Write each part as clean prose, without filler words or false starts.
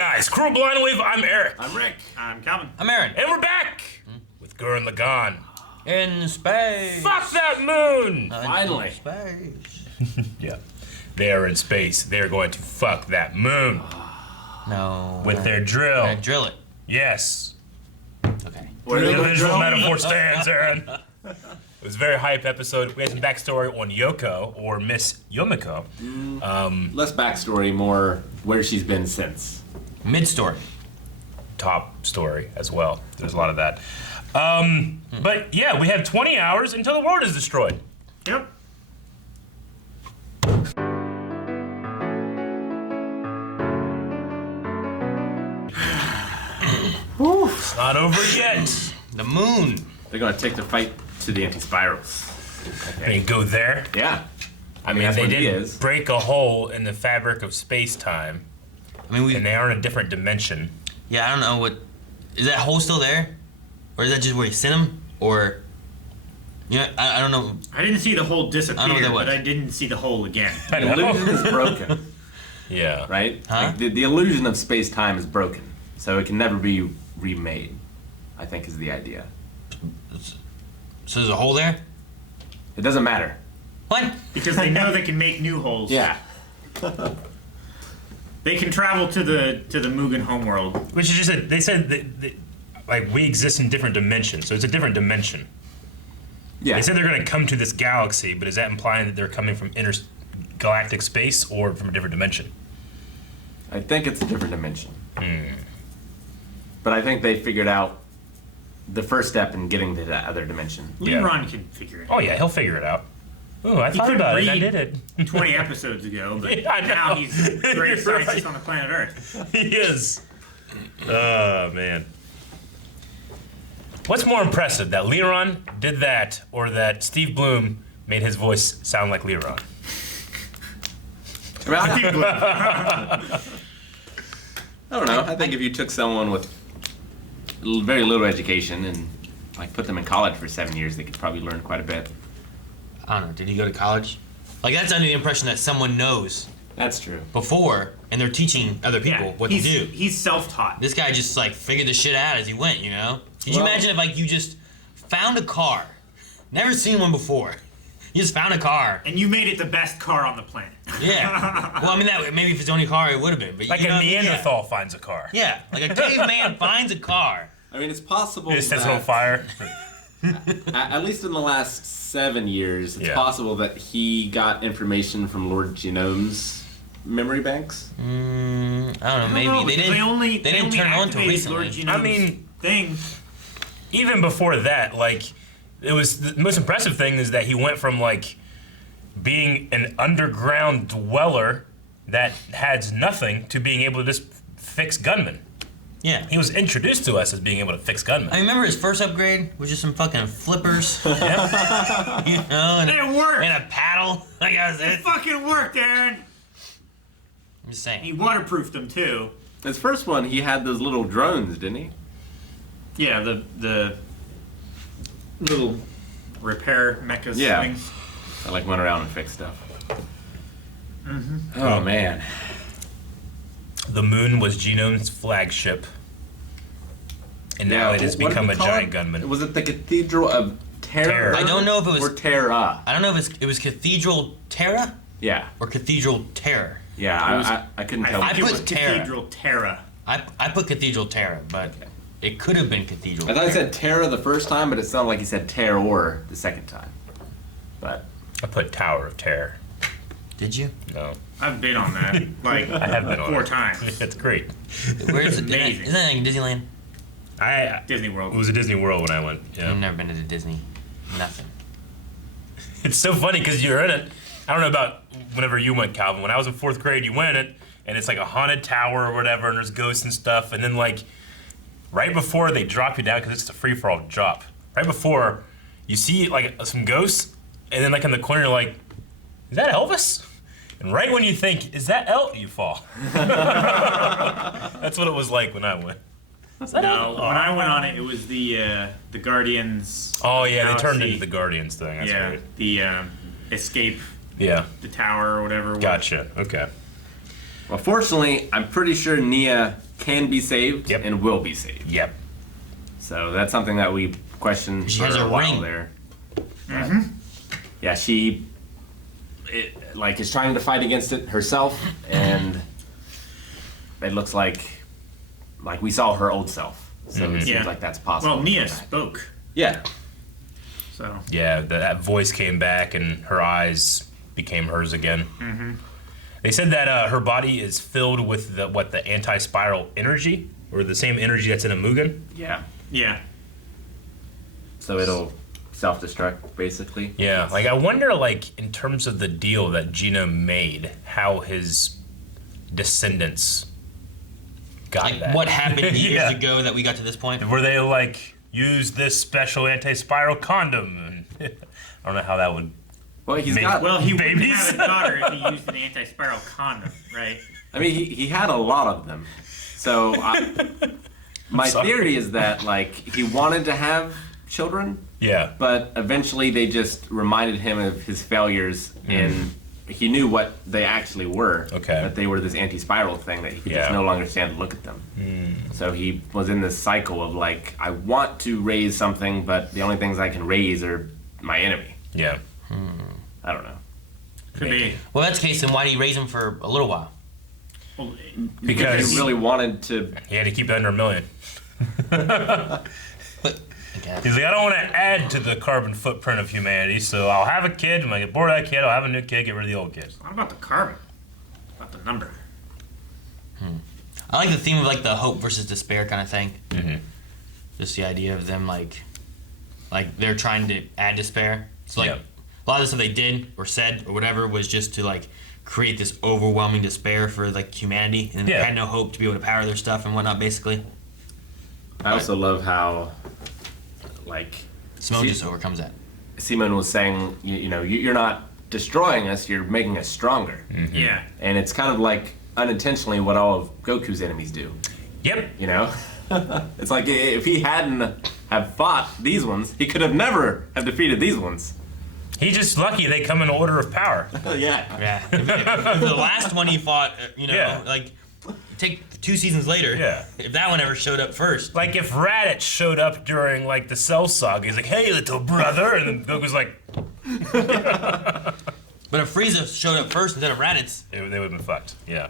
guys, Crew of Blind Wave, I'm Eric. I'm Rick. I'm Calvin. I'm Aaron. And we're back with Gurren Lagann. In space. Fuck that moon! Finally. Space. Yeah. They are in space. They are going to fuck that moon. No. With their drill. Drill it. Yes. Okay. Where The they gonna visual drill? metaphor stands, Aaron. It was a very hype episode. We had some backstory on Yoko, or Miss Yomiko. Less backstory, more where she's been since. Mid-story. Top story as well. There's a lot of that. But yeah, we have 20 hours until the world is destroyed. Yep. It's not over yet. The moon. They're gonna take the fight to the anti-spirals. They go there. Yeah. I mean, And that's they what he didn't is. break a hole in the fabric of space-time, I mean, and they are in a different dimension. Yeah, I don't know what. Is that hole still there? Or is that just where he sent him? Or. Yeah, I don't know. I didn't see the hole disappear, I don't know what that but was. I didn't see the hole again. I The know. illusion is broken, Yeah. right? Huh? Like the illusion of space-time is broken, so it can never be remade, I think is the idea. So there's a hole there? It doesn't matter. What? Because they know they can make new holes. Yeah. They can travel to the Mugen homeworld. Which is just that they said that like we exist in different dimensions, so it's a different dimension. Yeah. They said they're going to come to this galaxy, but is that implying that they're coming from intergalactic space or from a different dimension? I think it's a different dimension. But I think they figured out the first step in getting to that other dimension. Yeah. Leoron can figure it out. Oh yeah, he'll figure it out. Oh, I He thought couldn't about it. I read did it. 20 episodes ago, but Yeah, I know. now he's the greatest You're scientist right. on the planet Earth. He is. Oh man. What's more impressive, that Leoron did that, or that Steve Bloom made his voice sound like Leoron? I mean, I don't know. I think if you took someone with very little education and like put them in college for 7 years, they could probably learn quite a bit. I don't know. Did he go to college? Like, that's under the impression that someone knows That's true. before, and they're teaching other people what to he's, do. He's self-taught. This guy just, like, figured the shit out as he went, you know? Could you Well- imagine if, like, you just found a car, never seen one before, you just found a car. And you made it the best car on the planet. Yeah. Well, I mean, that maybe if it's the only car, it would have been. But Like you know a what I mean? Neanderthal finds a car. Yeah. Like a caveman finds a car. I mean, it's possible It sets it that, on fire. at least in the last 7 years, it's Yeah. possible that he got information from Lord Genome's memory banks. I don't know. Maybe No, they because didn't. they didn't only turn on to activated recently. Lord Genome's I mean- thing. Even before that, like, it was the most impressive thing is that he went from like being an underground dweller that has nothing to being able to just fix gunmen. Yeah. He was introduced to us as being able to fix gunmen. I remember his first upgrade was just some fucking flippers, Yeah. you know, and It worked. a paddle. Like, that was It it. fucking worked, Aaron. I'm just saying. He waterproofed them too. His first one, he had those little drones, didn't he? Yeah, the little repair mechas Yeah. things. I like went around and fixed stuff. Oh man. The moon was Genome's flagship, and now it has what did become we a call giant it? gunman. Was it the Cathedral of Terra? Terra. I don't know if it was- or Terra. I don't know if it was Cathedral Terra Yeah, or Cathedral Terror. yeah. It was- I couldn't tell. I I think it put was Terra. Cathedral Terra. I put Cathedral Terra, but it could have been Cathedral. I thought he Terra. said Terra the first time, but it sounded like he said Terror the second time. But I put Tower of Terror. Did you? No, I've been on that like I have been on 4 it. times. It's great. Where is it? Amazing. Isn't that in Disneyland? Disney It World. was a Disney World when I went. Yeah. I've never been to Disney. Nothing. It's so funny because you're in it. I don't know about whenever you went, Calvin. When I was in 4th grade, you went in it, and it's like a haunted tower or whatever, and there's ghosts and stuff. And then like right before they drop you down, because it's a free for all drop. Right before you see like some ghosts, and then like in the corner, you're like, "Is that Elvis?" And right when you think, "Is that you fall. That's what it was like when I went. Is that No, Elvis? when I went on it, it was the Guardians. Oh yeah, they turned Galaxy. into the Guardians thing. That's Yeah, right. the escape Yeah. the tower or whatever. Gotcha. Okay. Well, fortunately, I'm pretty sure Nia can be saved and will be saved. Yep. So that's something that we questioned She for has a a while ring. there. Yeah, she is trying to fight against it herself, and it looks like we saw her old self. So it seems like that's possible. Well, Nia spoke. Yeah. So. Yeah, that voice came back and her eyes became hers again. Mm-hmm. They said that her body is filled with the anti-spiral energy, or the same energy that's in a Mugen. Yeah. Yeah. So it'll self-destruct, basically. Yeah, like I wonder, like in terms of the deal that Gino made, how his descendants got Like that. what happened years Yeah. ago that we got to this point? Were they like use this special anti-spiral condom? And I don't know how that would. Well, he's Make- got. Well, he wouldn't Babies. have a daughter if he used an anti-spiral condom, right? I mean, he had a lot of them. So my sorry. theory is that he wanted to have children, Yeah. but eventually they just reminded him of his failures, and he knew what they actually were. Okay. That they were this anti-spiral thing that he could just Yeah. no longer stand to look at them. So he was in this cycle of I want to raise something, but the only things I can raise are my enemy. Yeah. I don't know. Could be. Well, that's the case. Then why did he raise him for a little while? Well, Because He really wanted to. he had to keep it under 1 million. But okay. He's like, I don't want to add to the carbon footprint of humanity, so I'll have a kid. When I get bored of that kid, I'll have a new kid, get rid of the old kid. It's not about the carbon. It's about the number. I like the theme of the hope versus despair kind of thing. Mm-hmm. Just the idea of them like they're trying to add despair. So Yep. a lot of the stuff they did or said or whatever was just to create this overwhelming despair for humanity, and they Yeah. had no hope to be able to power their stuff and whatnot. Basically, I also love how, Simone See- just overcomes that. Simon was saying, you're not destroying us, you're making us stronger. Yeah. And it's kind of unintentionally what all of Goku's enemies do, Yep. you know? It's like if he hadn't have fought these ones, he could have never have defeated these ones. He's just lucky they come in order of power. Yeah. Yeah, if the last one he fought, Yeah. take 2 seasons later. Yeah. If that one ever showed up first. Like if Raditz showed up during the Cell Saga, he's like, "Hey, little brother," and then Goku's like, But if Frieza showed up first instead of Raditz, they would have been fucked. Yeah.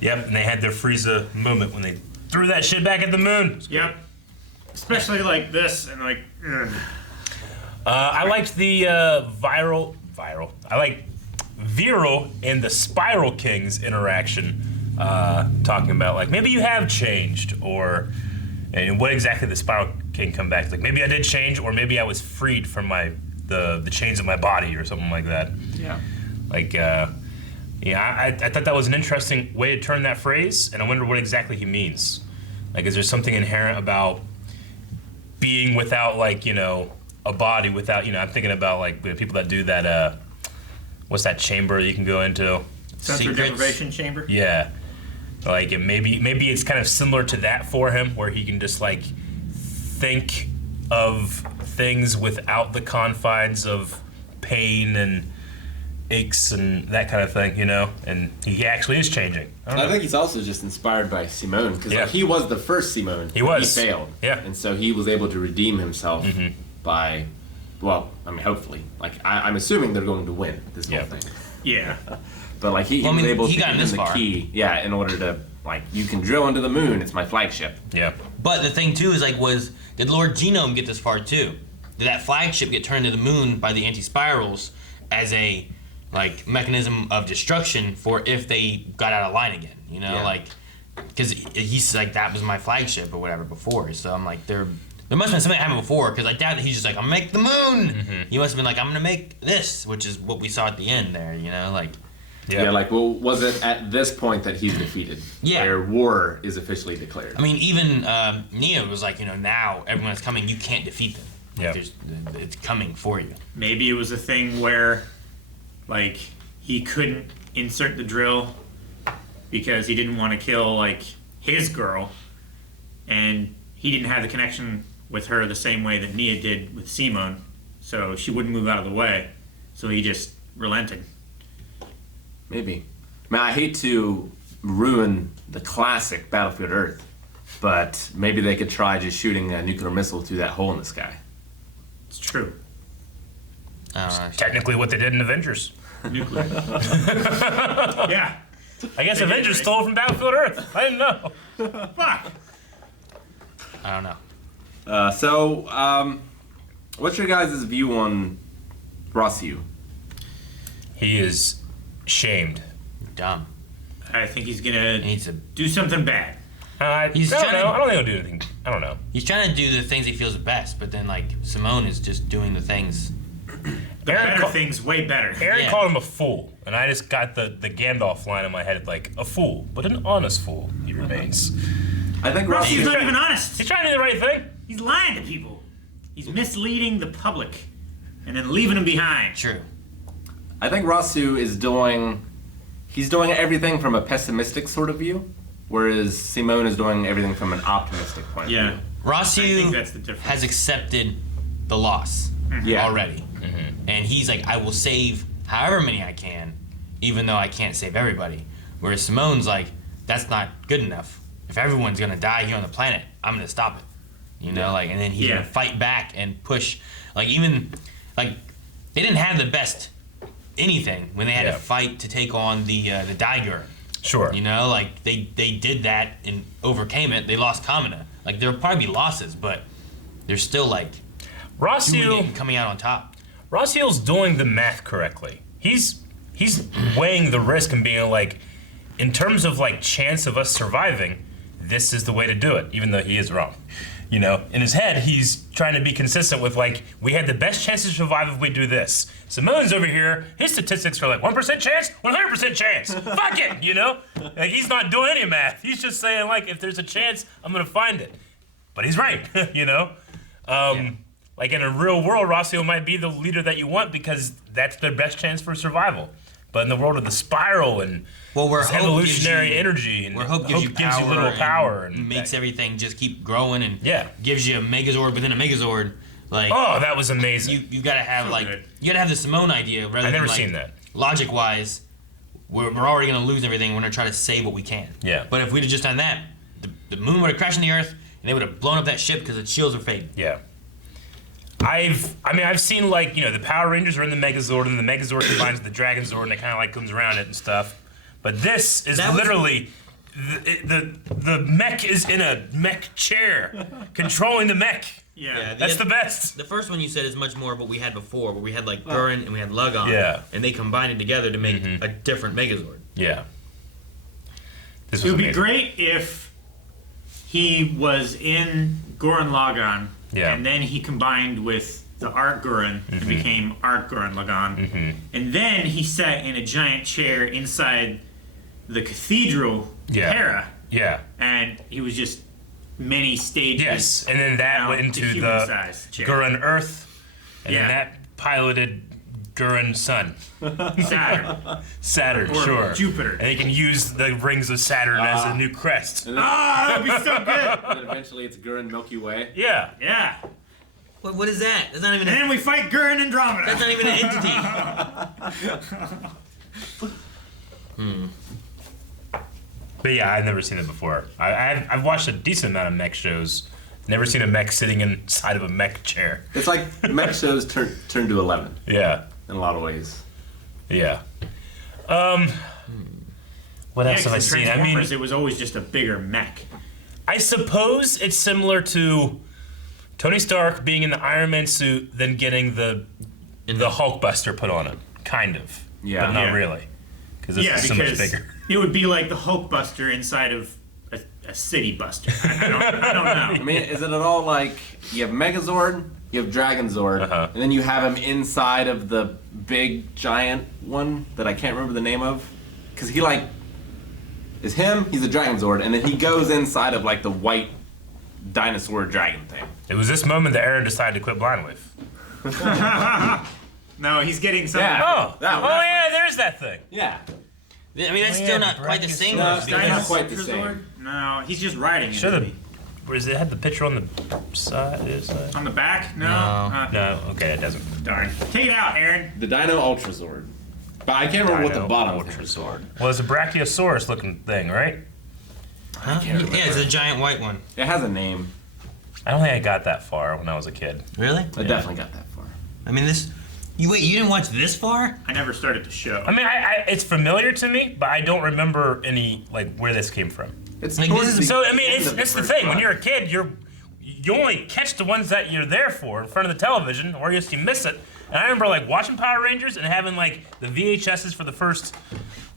Yep, and they had their Frieza moment when they threw that shit back at the moon. Yep. Especially like this and ugh. I liked the viral. I like Viral and the Spiral King's interaction, talking about maybe you have changed, and what exactly the Spiral King come back. It's maybe I did change, or maybe I was freed from the chains of my body, or something like that. Yeah. I thought that was an interesting way to turn that phrase, and I wonder what exactly he means. Is there something inherent about being without, a body without, I'm thinking about, the people that do that, what's that chamber you can go into? Sensor Secrets. deprivation chamber. Yeah. Maybe it's kind of similar to that for him, where he can just, think of things without the confines of pain and aches and that kind of thing, and he actually is changing. I don't know. I think he's also just inspired by Simone, because Yeah. he was the first Simone. He was. He failed. Yeah. And so he was able to redeem himself by, hopefully. I'm assuming they're going to win this whole Yeah. thing. Yeah. But he Well, I was mean, able he to got give this him the far. key, in order to you can drill into the moon. It's my flagship. Yeah. but the thing too is did Lord Genome get this far too? Did that flagship get turned to the moon by the anti-spirals as a mechanism of destruction for if they got out of line again? Yeah. Because he's that was my flagship or whatever before. So I'm there must have been something that happened before, because I doubt that he's just I'm gonna make the moon. He must have been I'm gonna make this, which is what we saw at the end there. Yeah. Was it at this point that he's defeated? Yeah. Where war is officially declared. I mean, even Neo was now everyone's coming. You can't defeat them. Yeah. It's coming for you. Maybe it was a thing where, he couldn't insert the drill because he didn't want to kill, his girl, and he didn't have the connection with her the same way that Nia did with Simone, so she wouldn't move out of the way, so he just relented. Maybe. I mean, I hate to ruin the classic Battlefield Earth, but maybe they could try just shooting a nuclear missile through that hole in the sky. It's true. Technically what they did in Avengers. Nuclear. Yeah. I guess They did, Avengers right? stole from Battlefield Earth. I didn't know. Fuck. I don't know. So, what's your guys' view on Rossiu? He is shamed. Dumb. I think he's He gonna needs to. do something bad. He's I don't trying know. to- I don't think he'll do anything. I don't know. He's trying to do the things he feels best, but then like Simone is just doing the things. The Aaron better ca- thing's way better. Aaron Yeah. called him a fool, and I just got the Gandalf line in my head, like, a fool, but an honest fool he remains. I think Rossi's Rossiu. not even honest. He's trying to do the right thing. He's lying to people. He's misleading the public and then leaving them behind. True. I think Rossiu is doing. He's doing everything from a pessimistic sort of view, whereas Simone is doing everything from an optimistic point of Yeah. view. I think Rossiu that's the difference. has accepted the loss Yeah. already, and he's like, I will save however many I can, even though I can't save everybody. Whereas Simone's like, that's not good enough. If everyone's gonna die here on the planet, I'm gonna stop it. You know, like, and then he's Yeah. gonna fight back and push. Like even, like, they didn't have the best anything when they had Yeah. to fight to take on the Daigurren. Sure. You know, like they did that and overcame it. They lost Kamina. Like there'll probably be losses, but they're still like doing it Rossiu, and coming out on top. Rossiu's doing the math correctly. He's weighing the risk and being like, in terms of like chance of us surviving, this is the way to do it, even though he is wrong. You know, in his head, he's trying to be consistent with like, we had the best chance to survive if we do this. Simone's over here, his statistics are like 1% chance, 100% chance. Fuck it, you know? Like he's not doing any math. He's just saying like, if there's a chance, I'm gonna find it. But he's right, you know? Like in a real world, Rossiu might be the leader that you want because that's their best chance for survival. But in the world of the spiral and Well, where this hope evolutionary gives you, energy and where hope gives you power, little power and makes everything just keep growing and Yeah. gives you a Megazord within a Megazord. Like Oh, that was amazing. you gotta have So like good. you gotta have the Simone idea rather I've than never like, seen that. Logic wise, we're already gonna lose everything. We're gonna try to save what we can. Yeah. But if we'd have just done that, the moon would have crashed in the earth and they would have blown up that ship because its shields were fading. Yeah. I've seen like, you know, the Power Rangers are in the Megazord and the Megazord combines with the Dragon Zord and it kind of like comes around it and stuff. But this is That was- literally the mech is in a mech chair controlling the mech. Yeah. That's the best. The first one you said is much more of what we had before, where we had like Gurren and we had Lagann, Yeah. and they combined it together to make a different Megazord. Yeah. This It was would be amazing. great if he was in Gurren Lagann, Yeah. and then he combined with the Art Gurren and became Art Gurren Lagann, and then he sat in a giant chair inside the Cathedral Yeah. Terra, Yeah. and he was just many stages. Yes. And then that down went to into the human-sized chair. Gurren Earth. And Yeah. then that piloted Gurren Sun. Saturn. Saturn, Or sure. Jupiter. And they can use the rings of Saturn as a new crest. Ah, that'd be so good. And then eventually it's Gurren Milky Way. Yeah. Yeah. What is that? That's not even. And then we fight Gurren Andromeda. That's not even an entity. But yeah, I've never seen it before. I've watched a decent amount of mech shows. Never seen a mech sitting inside of a mech chair. It's like mech shows turned to 11 Yeah. in a lot of ways. Yeah. What else have I seen? I mean, it was always just a bigger mech. I suppose it's similar to Tony Stark being in the Iron Man suit, then getting the Hulkbuster put on him. Kind of. Yeah. But not Yeah. really. Because this Yeah, is so much because bigger. it would be like the Hulkbuster inside of a city buster. I don't I know. mean, is it at all like you have Megazord, you have Dragon Zord, Uh-huh. and then you have him inside of the big giant one that I can't remember the name of? Because he like is him, he's a Dragon Zord, and then he goes inside of like the white dinosaur dragon thing. It was this moment that Aaron decided to quit Blind Wave. No, he's getting something. Yeah. Oh, That one. yeah, there's that thing. Yeah. I mean, that's Oh, still yeah, not quite the same. No, though, it's because- not quite the same. No, he's just riding it. Should have. Whereas it had the picture on the side. On the back? No. No. No, okay, it doesn't. Darn. Take it out, Aaron. The Dino Ultra Zord. But I can't remember what the Dino bottom Ultra thing was. Sword. Well, it's a Brachiosaurus looking thing, right? Huh? Yeah, it's a giant white one. It has a name. I don't think I got that far when I was a kid. Really? I definitely got that far. I mean, this. You didn't watch this far? I never started the show. I mean, it's familiar to me, but I don't remember any like where this came from. It's Like, towards this the is- So I mean, end it's of the first thing. When run. you're a kid, you only catch the ones that you're there for in front of the television, or else you miss it. And I remember like watching Power Rangers and having like the VHSs for the first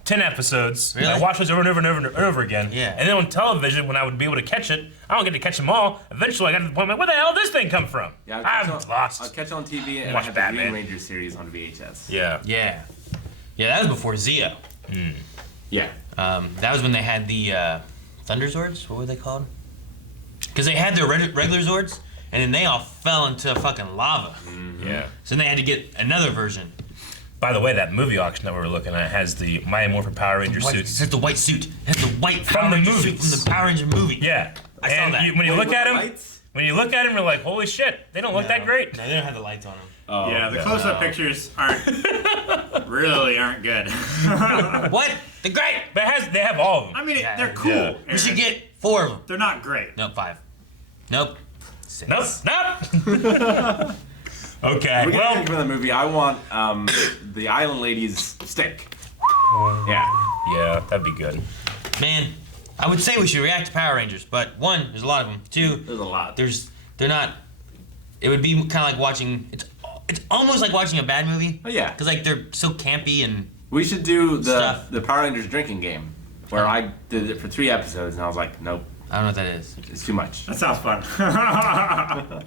10 episodes. Really? And I watched those over and over and over and over again. Yeah. And then on television, when I would be able to catch it, I don't get to catch them all. Eventually, I got to the point, like, where the hell did this thing come from? Yeah, I'm I'd lost. catch it on TV and I Watch had the Batman. Green Ranger series on VHS. Yeah. Yeah. Yeah, that was before Zeo. Yeah. That was when they had the Thunder Zords. What were they called? Because they had their regular Zords, and then they all fell into fucking lava. Yeah. So then they had to get another version. By the way, that movie auction that we were looking at has the Mighty Morphin Power Ranger It suits. has the white suit. It has the white From Power the Ranger suit movies. from the Power Ranger movie. Yeah. I saw And that. when you look at them, Lights? you're like, holy shit, they don't look that great. No, they don't have the lights on them. Oh, yeah, the yeah. close-up pictures aren't good. What? They're great. But they have all of them. I mean, Yeah, they're cool. yeah. We should Aaron. get 4 of them. They're not great. Nope, 5. Nope. 6. Nope. Okay. We can Well, think from the movie. I want the Island Lady's stick. Yeah. yeah, that'd be good. Man, I would say we should react to Power Rangers, but 1, there's a lot of them. 2, There's a lot. they're not. It would be kind of like watching. It's almost like watching a bad movie. Oh, yeah. Because like they're so campy and. We should do Stuff. the Power Rangers drinking game, where I did it for 3 episodes, and I was like, nope, I don't know what that is. it's too much. That sounds fun.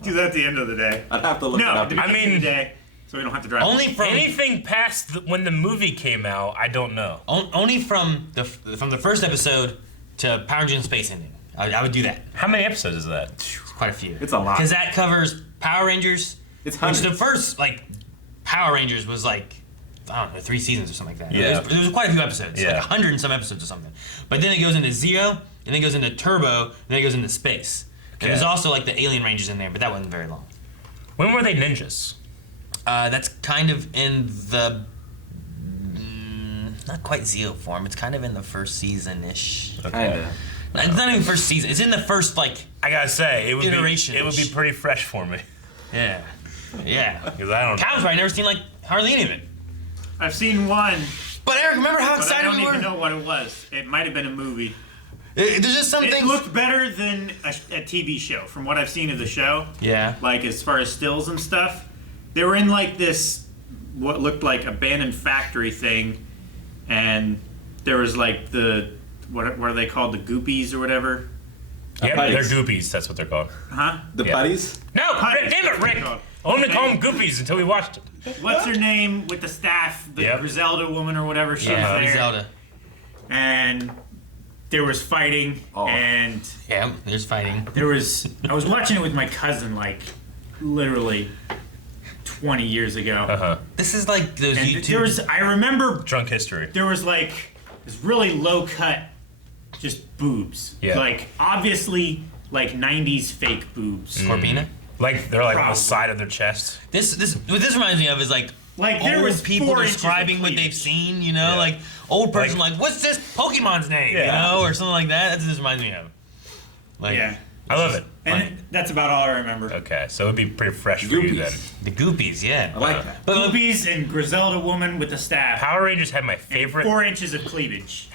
Do that at the end of the day. I'd have to look it No, up. at the I beginning mean- of the day, so we don't have to drive. Only from Anything past when the movie came out, I don't know. only from the first episode to Power Rangers in Space ending. I would do that. How many episodes is that? It's quite a few. It's a lot. Because that covers Power Rangers. It's Which hundreds. the first like Power Rangers was like, I don't know, 3 seasons or something like that. Yeah. There was quite a few episodes, Yeah. like 100 and some episodes or something. But then it goes into Zeo, and then it goes into Turbo, and then it goes into Space. And there's Okay. also like the Alien Rangers in there, but that wasn't very long. When were they ninjas? That's kind of in the not quite Zeo form. It's kind of in the first season-ish. Kinda. It's not even first season. It's in the first like I gotta say, it would Iteration-ish. be pretty fresh for me yeah. because I don't. Calvin's probably never seen like hardly any of it. I've seen one, But Eric, remember how but I excited don't we were? even know what it was. It might have been a movie. There's just some It things. looked better than a TV show, from what I've seen of the show. Yeah. Like as far as stills and stuff, they were in like this what looked like abandoned factory thing, and there was like the what are they called, the goopies or whatever? Yep, Putties. they're goopies. That's what they're called. Huh? The Yeah. putties? No, Putties. Rick, damn it, Rick. Oh. Only call them goopies until we watched it. What's her name with the staff? The Yep. Griselda woman or whatever. She Yeah, was there, Zelda. and there was fighting, Oh. and Yeah, there's fighting. there was. I was watching it with my cousin, like literally 20 years ago. Uh-huh. This is like those And YouTube. there was. I remember Drunk history. there was like this really low cut, just boobs. Yeah. Like obviously like 90s fake boobs. Corpina. Like they're like on Probably. the side of their chest. This what this reminds me of is like Like there old was people 4 inches of describing what they've cleavage. seen. You know, Yeah. like old person Like- like, what's this Pokemon's name? You Yeah. know, or something like that. That's what this reminds me of. Like Yeah. I love it. And that's about all I remember. Okay, so it'd be pretty fresh for you then. Goopies. the Goopies, yeah. I like that. But Boobies and Griselda woman with the staff. Power Rangers had my favorite 4 inches of cleavage.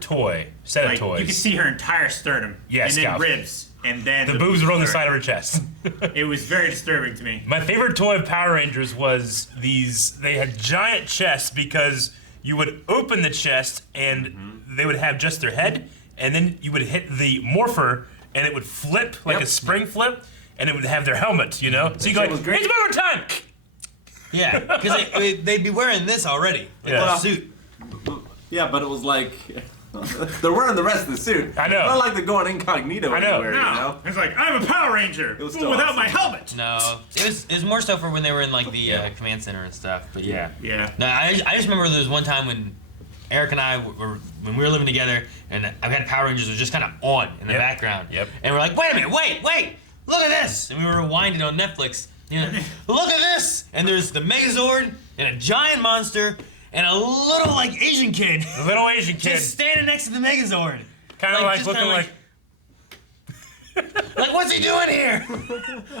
toy set Like of toys. you could see her entire sternum. Yes, and then Calv. ribs. And then the boobs were on the were- side of her chest. It was very disturbing to me. My favorite toy of Power Rangers was these. They had giant chests because you would open the chest and they would have just their head, and then you would hit the morpher and it would flip like Yep. a spring flip, and it would have their helmet. You know, so you go shit like, was great. "It's morpher time!" yeah, because they'd be wearing this already, like Yeah. a suit. Yeah, but it was like they're wearing the rest of the suit. I know. It's not like they're going incognito I know. anywhere, No, you know? it's like I'm a Power Ranger, was but still without awesome. my helmet. No, it was more so for when they were in like the command center and stuff. But yeah. Yeah. No, I just remember there was one time when Eric and I were when we were living together, and I had Power Rangers was just kind of on in the Yep. background. Yep. And we're like, wait a minute, wait, look at this, and we were rewinding on Netflix. You know, look at this, and there's the Megazord and a giant monster, and a little like Asian kid. The little Asian kid. Just standing next to the Megazord. Kind of like just looking kinda like. Like, what's he doing here?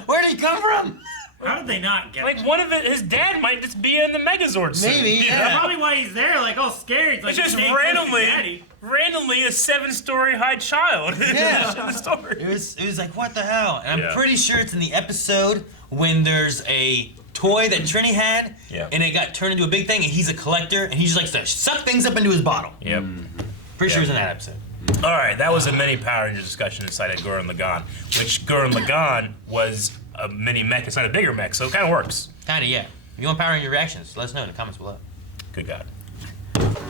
Where did he come from? How did they not get Like that? one of his dad might just be in the Megazord suit. Maybe, you yeah. know? That's probably why he's there, like all scared. He's like, It's just "Stay close to randomly Daddy." a 7-story high child. Yeah. in the story. It was like, what the hell? And I'm Yeah. pretty sure it's in the episode when there's a toy that Trini had, Yeah. and it got turned into a big thing, and he's a collector, and he just likes to suck things up into his bottle. Yep. Pretty sure it was in that episode. All right, that was a mini Power Ranger discussion inside of Gurren Lagann, which Gurren Lagann was a mini mech. It's not a bigger mech, so it kind of works. Kinda, yeah. If you want Power Ranger reactions, let us know in the comments below. Good God.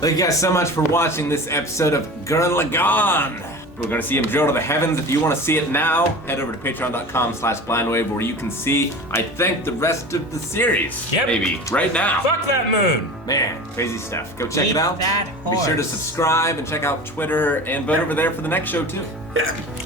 Thank you guys so much for watching this episode of Gurren Lagann. We're gonna see him drill to the heavens. If you want to see it now, head over to patreon.com/blindwave where you can see, I think, the rest of the series. Yep. Maybe right now. Fuck that moon. Man, crazy stuff. Go check Eat it out. that Be sure to horse. subscribe and check out Twitter and vote over there for the next show too.